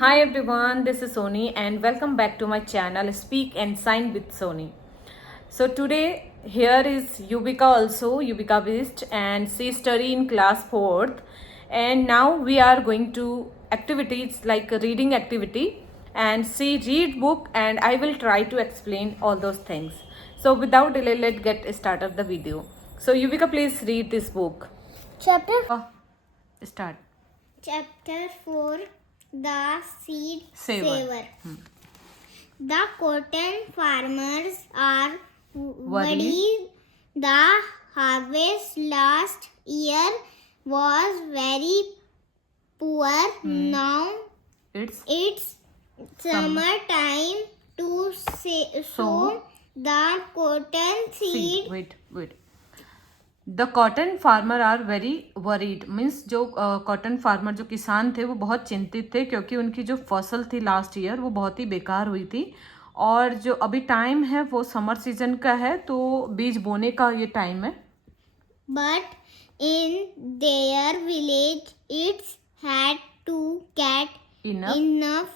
Hi everyone, this is Sony and welcome back to my channel Speak and Sign with Sony. So today here is Yubika also, Yubika Bist, and she study in class 4th, and now we are going to activities like a reading activity, and she read book and I will try to explain all those things. So without delay, let's get started the video. So Yubika, please read this book. Chapter Start. Chapter 4 The Seed Saver. Saver. The cotton farmers are worried. The harvest last year was very poor. Now It's summer time to sow the cotton seed. wait. The cotton farmer are very worried means जो cotton farmer जो किसान थे वो बहुत चिंतित थे क्योंकि उनकी जो फसल थी लास्ट ईयर वो बहुत ही बेकार हुई थी। और जो अभी टाइम है वो समर सीजन का है, तो बीज बोने का ये टाइम है। But in their village, it's had to get enough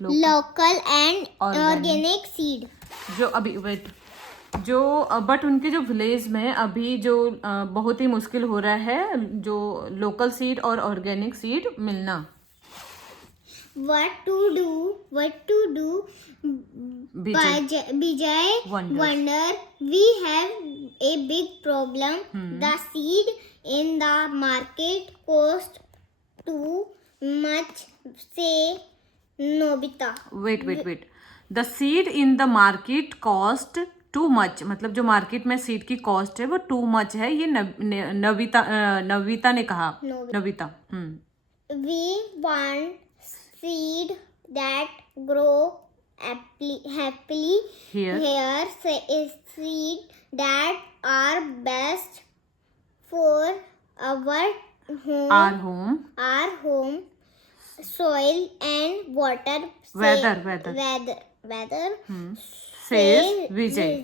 local and organic seed. जो अभी वेट जो बट उनके जो विलेज में अभी जो बहुत ही मुश्किल हो रहा है जो लोकल सीड और ऑर्गेनिक सीड मिलना। What to do? Vijay wonder. We have a big problem. The seed in the market cost too much. Say Nobita. Wait the seed in the market cost too much, मतलब जो market में seed की cost है वो too much है। ये नविता ने कहा। Navita We want seed that grow happily. Here is seed that are best for our home, soil and water. Weather. Says Vijay.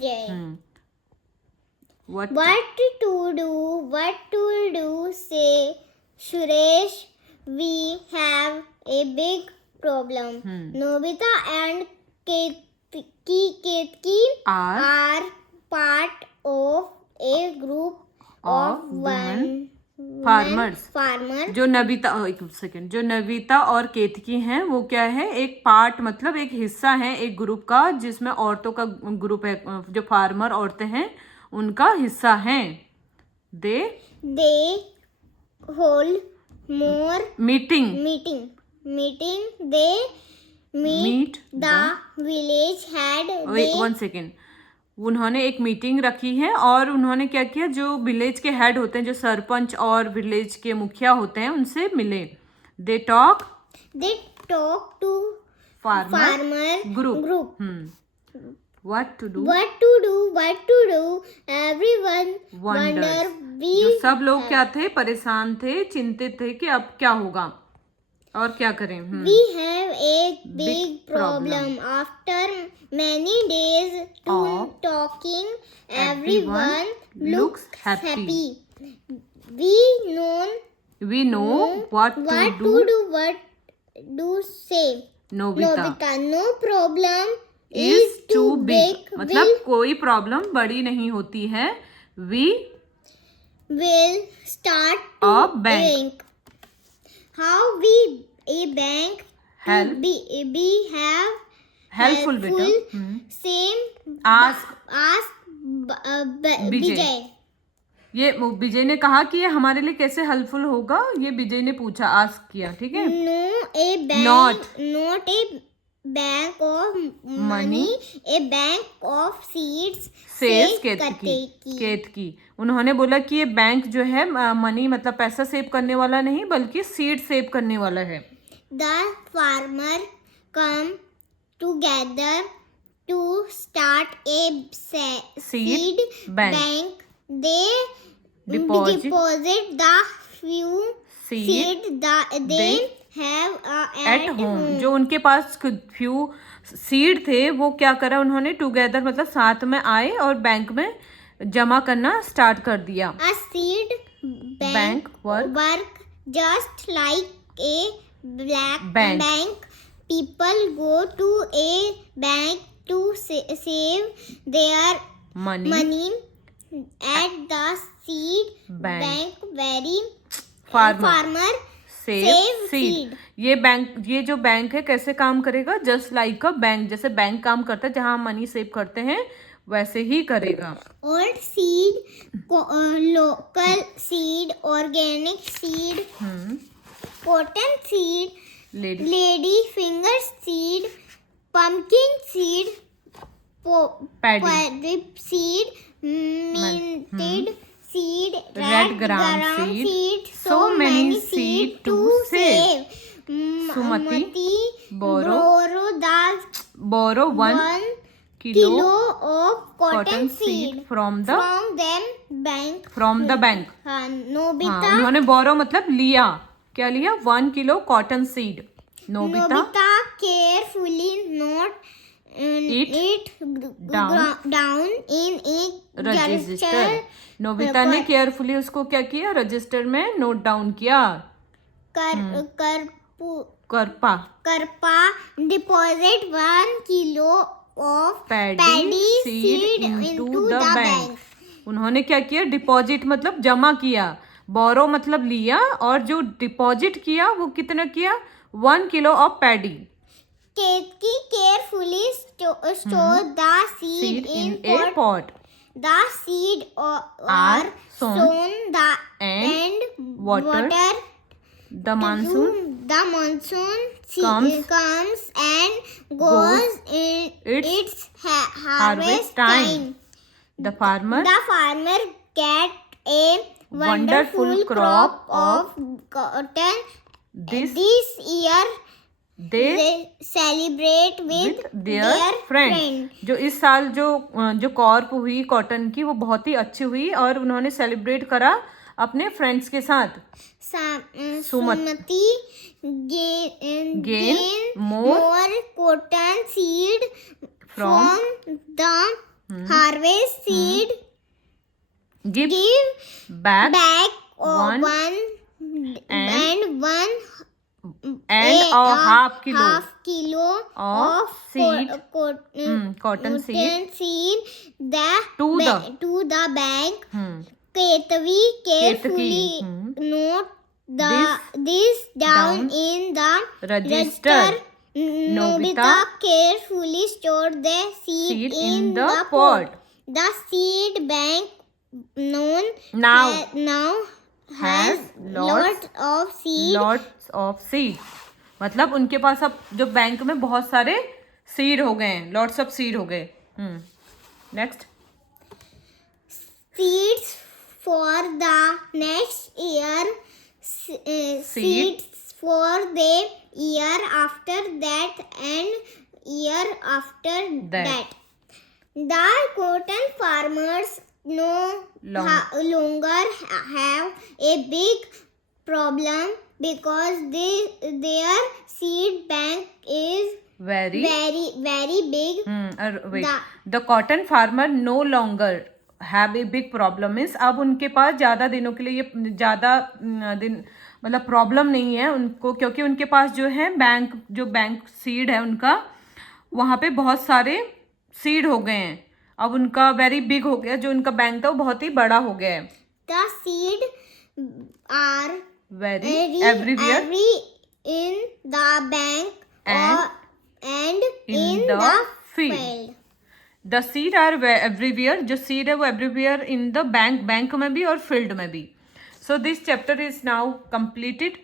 What to do? Say Suresh. We have a big problem. Nobita and Ketki are part of a group of one farmer. जो नविता और केतकी हैं वो क्या है, एक part मतलब एक हिस्सा है एक ग्रुप का जिसमें औरतों का ग्रुप है, जो फार्मर औरतें हैं उनका हिस्सा हैं। दे hold more meeting they meet the village head. One second. उन्होंने एक मीटिंग रखी है और उन्होंने क्या किया, जो विलेज के हेड होते हैं, जो सरपंच और विलेज के मुखिया होते हैं, उनसे मिले। They talk to farmer group. What to do? Everyone wonder. जो सब लोग क्या थे, परेशान थे, चिंतित थे कि अब क्या होगा और क्या करें। We have a big problem. After many days talking, everyone looks happy. We know what to do. What do say? Nobita, no problem is too big. मतलब कोई प्रॉब्लम बड़ी नहीं होती है। We will start a bank. How we a bank Help. be have helpful बेटा। Same ask Vijay. ये विजय ने कहा कि ये हमारे लिए कैसे हेल्पफुल होगा, ये विजय ने पूछा, आस्क किया। ठीक है। Not a bank of money, a bank of seeds. Saves Ketki. उन्होंने बोला कि ये बैंक जो है मनी मतलब पैसा सेव करने वाला नहीं बल्कि सीड सेव करने वाला है। The farmer come together to start a seed bank. They deposit the few seed they have at home. जो उनके पास फ्यू सीड थे वो क्या करा उन्होंने, टुगेदर मतलब साथ में आए और बैंक में जमा करना स्टार्ट कर दिया। A seed bank work just like a bank people go to a bank to save their money at the seed bank. Very farmer save seed. ये जो बैंक है कैसे काम करेगा? जस्ट लाइक अ बैंक, जैसे bank काम करता है जहां हम मनी सेव करते हैं वैसे ही करेगा। Old seed, local seed, organic seed, cotton seed, lady finger seed, pumpkin seed, paddy seed, minted seed, red gram seed, so many seed to save. Sumati borrow 1 kilo of cotton seed from the bank. हाँ, Nobita उन्होंने बोरो मतलब लिया, क्या लिया? 1 kilo cotton seed. Nobita carefully note it down in a register. Nobita ने carefully उसको क्या किया? रजिस्टर में नोट डाउन किया। करपा deposit 1 kilo of paddy seed into the bank. उन्होंने क्या किया? डिपॉजिट मतलब जमा किया, बोरो मतलब लिया, और जो डिपॉजिट किया वो कितना किया? 1 kilo of paddy. Ketki carefully store the seed in a pot. The seed are sown and watered. The monsoon comes and goes in its harvest time. The farmer get a wonderful crop of cotton. This year they celebrate with their friend. जो इस साल जो Corp हुई cotton की वो बहुत ही अच्छी हुई और उन्होंने सेलिब्रेट करा अपने फ्रेंड्स के साथ। सुमति gain more cotton seed from the harvest seed. Give back one and a half kilo of seed, cotton seed to the bank. Ketvi carefully note this down in the register. Nobita carefully stored the seed in the pot. The seed bank now has lots of seed. मतलब उनके पास अब जो bank में बहुत सारे seed हो गए हैं, लॉट्स ऑफ सीड हो गए। Next, seeds for the next year, seeds for the year after that and year after that. The cotton farmers no longer have a big problem because their seed bank is very big. The cotton farmer no longer have a big problem is अब उनके पास ज़्यादा दिनों के लिए ये ज़्यादा दिन मतलब प्रॉब्लम नहीं है उनको, क्योंकि उनके पास जो है बैंक सीड है उनका, वहाँ पे बहुत सारे सीड हो गए हैं। अब उनका वेरी बिग हो गया, जो उनका बैंक था वो बहुत ही बड़ा हो गया है। The seed are very everywhere in the bank and in the field. The seed are everywhere, जो seed है वो everywhere in the बैंक में भी और field में भी। So this chapter is now completed.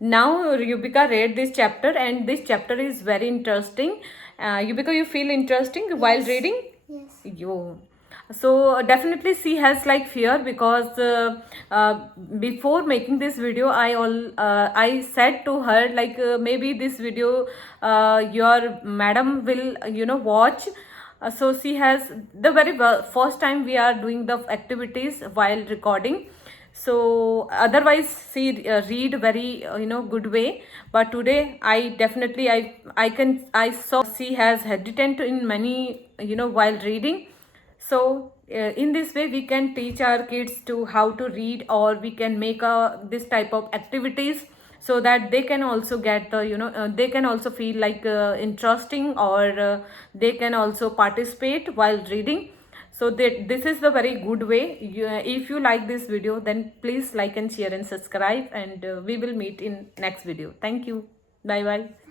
Now Yubika read this chapter and this chapter is very interesting. Yubika, you feel interesting while reading? Yes. So definitely she has like fear because before making this video I said to her like maybe this video your madam will watch. So she has the very first time we are doing the activities while recording. So otherwise she read very good way, but today I saw she has hesitant in many while reading. So in this way we can teach our kids to how to read, or we can make this type of activities so that they can also get the they can also feel like interesting, or they can also participate while reading. So that this is the very good way. If you like this video, then please like and share and subscribe, and we will meet in next video. Thank you. Bye bye.